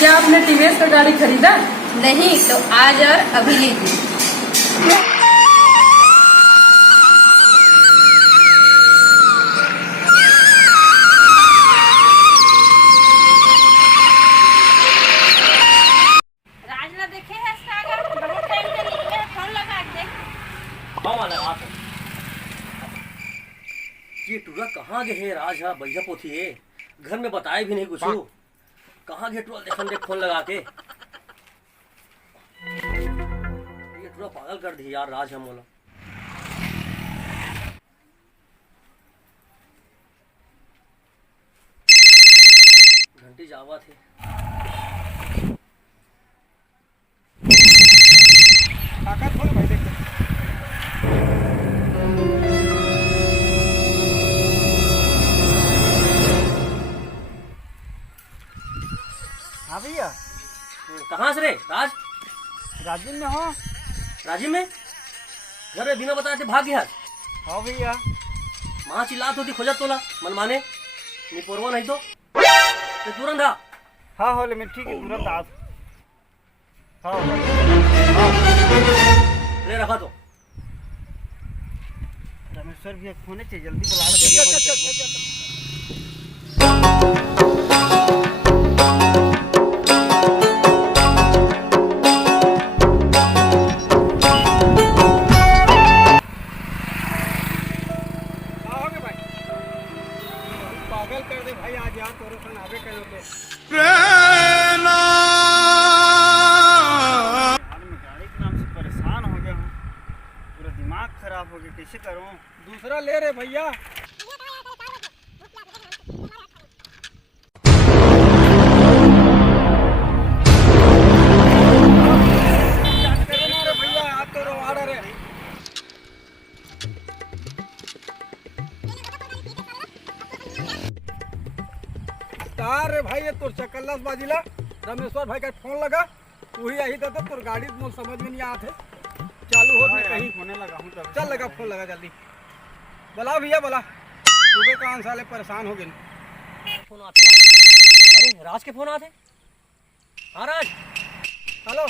क्या आपने टीवीएस का गाड़ी खरीदा? नहीं तो आज और अभी लीजिए। राज ना देखे है सागर बहुत टाइम से निकले फोन लगा के ये टूरा कहाँ गए है? राज हा भैया पोथी है, घर में बताए भी नहीं कुछ। कहाँ गए टूरा? देखन देख फोन लगा के। ये टूरा पागल कर दी यार राज हम बोला। घंटी जावा थे। हाँ भैया, कहाँ से रे राज? राजीव में हो? राजीव में? घर में बिना बताए थे भाग गया। हाँ भैया। माँ चिल्लात होती खोजत तोला मन माने निपोरवा नहीं तो तुरंत आ। हाँ हो मैं ठीक है, तुरंत आ। हाँ ले रखा तो रमेश्वर भैया फोन चाहिए, जल्दी बुला। पागल कर दे भाई, आज यहाँ तोरे सन आवे करो तो गाड़ी के नाम से परेशान हो गया हूँ, पूरा दिमाग खराब हो गया। कैसे करूँ? दूसरा ले रहे भैया। भैया आप तो ऑर्डर है। रे भाई ये तोर चकल्लास बाजिला रमेश्वर भाई का फोन लगा, वही यही था तो तोर गाड़ी मोल समझ में नहीं आते चालू हो गई कहीं होने लगा हूं। तब चल लगा फोन लगा जल्दी। बोला भैया बोला, सुबह का साले परेशान हो गए। फोन आते यार। अरे राज के फोन आते। हाँ राज। हेलो।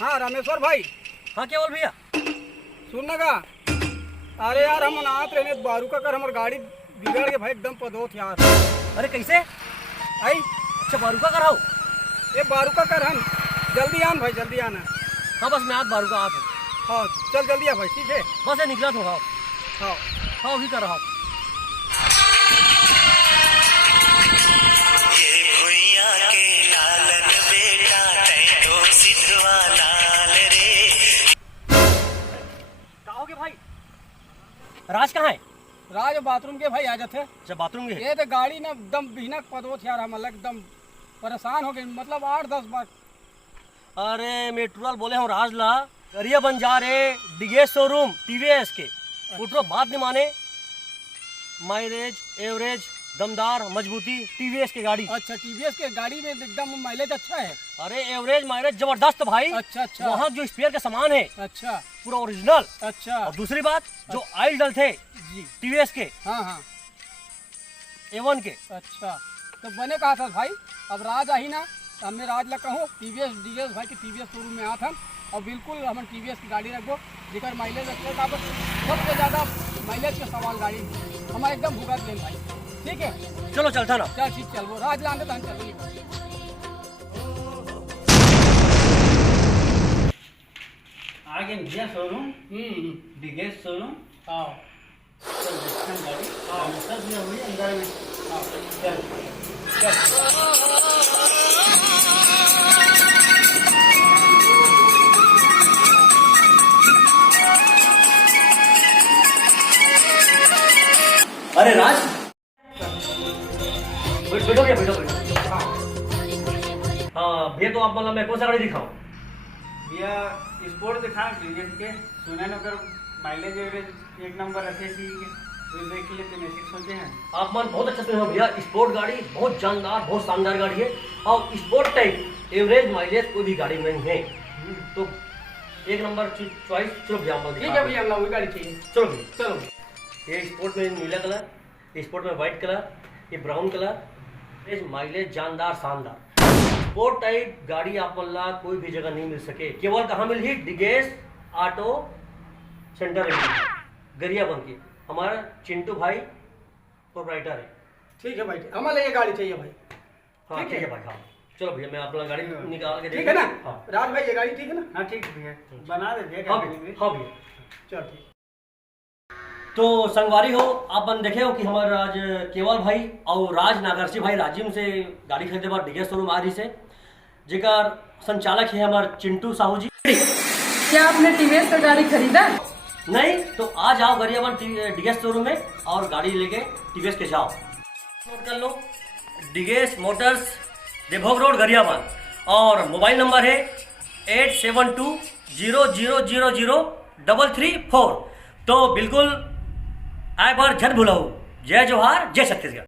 हाँ रमेश्वर भाई। हाँ क्या बोल भैया? सुन लगा, अरे यार हम अनाथ रहने बारू का कर हमारी गाड़ी बिगड़ के भाई एकदम पदोत यार। अरे कैसे आई? अच्छा बारूका कराओ। ये बारू का कर हम जल्दी आन भाई, जल्दी आना। हाँ बस मैं आज बारूका आ था। हाँ चल जल्दी आ भाई, ठीक है? बस ये निकला तो। हाँ हाँ हाँ वही कर रहा हूँ। कहाँ हो गए भाई? राज कहाँ है? राज बाथरूम के भाई आ जाते। अच्छा बाथरूम में है। ये तो गाड़ी ना एकदम बिना पदोत यार, हम एकदम परेशान हो गए, मतलब 8-10 बार। अरे मैं टूरल बोले हूँ राज ला करिया बन जा रहे डिगेस शोरूम टीवीएस के। उठो बात नहीं माने, माइलेज एवरेज दमदार मजबूती टीवीएस की गाड़ी। अच्छा टीवीएस के गाड़ी में एकदम माइलेज अच्छा है। अरे एवरेज माइलेज जबरदस्त भाई। अच्छा अच्छा। वहाँ जो स्पेयर का सामान है अच्छा पूरा ओरिजिनल। अच्छा। और दूसरी बात जो ऑयल डल थे जी टीवीएस के हाँ हाँ A1 के। अच्छा तो बने कहा था भाई, अब राज आई ना तो हमने राज ला कहूँ टीवीएस डीएस भाई की टीवीएस शोरूम में आता और बिल्कुल हम टीवीएस की गाड़ी रखो जिकर माइलेज अच्छा का सबसे ज़्यादा माइलेज के सवाल गाड़ी हमारे एकदम भुगत लें भाई, ठीक है? चलो चलता ना। चल ठीक, चल वो राज लाने तो हम चल। आगे भैया शोरूम बिगेस्ट शोरूम। हाँ चल देखते हैं गाड़ी। हाँ सब भैया हुई अंदर में। हाँ चल अरे राज बैठो भैया, बैठो बैठो। हाँ भैया तो आप मतलब मैं कौन सा गाड़ी दिखाऊं? भैया स्पोर्ट दिखा टीवीएस के, सुने न कर माइलेज एवरेज एक नंबर रखे सी के तो देख लेते हैं, सोचे हैं। आप मन बहुत अच्छा सुने हो भैया। स्पोर्ट गाड़ी बहुत जानदार बहुत शानदार गाड़ी है और स्पोर्ट टाइप एवरेज माइलेज कोई भी गाड़ी में नहीं है। तो एक नंबर चॉइस। चलो भैया ठीक है भैया, वही गाड़ी चाहिए। चलो भैया चलो। ये स्पोर्ट में नीला कलर, स्पोर्ट में वाइट कलर, ये ब्राउन कलर, माइलेज जानदार शानदार। स्पोर्ट टाइप गाड़ी आपन ला कोई भी जगह नहीं मिल सके, केवल कहाँ मिल ही डिगेस ऑटो सेंटर गरिया बन के। हमारा चिंटू भाई प्रोपराइटर है। ठीक है भाई, हमारे ये गाड़ी चाहिए भाई। हाँ ठीक है भाई। हाँ चलो भैया, मैं अपना गाड़ी निकाल के ठीक है ना? हाँ राज भाई ये गाड़ी ठीक है ना? हाँ ठीक है भैया, बना दे हाँ भैया, हाँ भैया। चल ठीक। तो संगवारी हो, आप देखे हो कि हमारे आज केवल भाई और राज नागरसी भाई राजिम से गाड़ी खरीदे बार डिगेस शोरूम आ रही से, जेकर संचालक है हमारे चिंटू साहू जी। क्या आपने टीवीएस का गाड़ी खरीदा? नहीं तो आ जाओ गरियाबंद डिगेस शोरूम में और गाड़ी लेके टीवीएस के जाओ। नोट कर लो, डिगेस मोटर्स, देवभोग रोड गरियाबंद, और मोबाइल नंबर है 8720000334। तो बिल्कुल आए बार झट भूलो। जय जोहार, जय छत्तीसगढ़।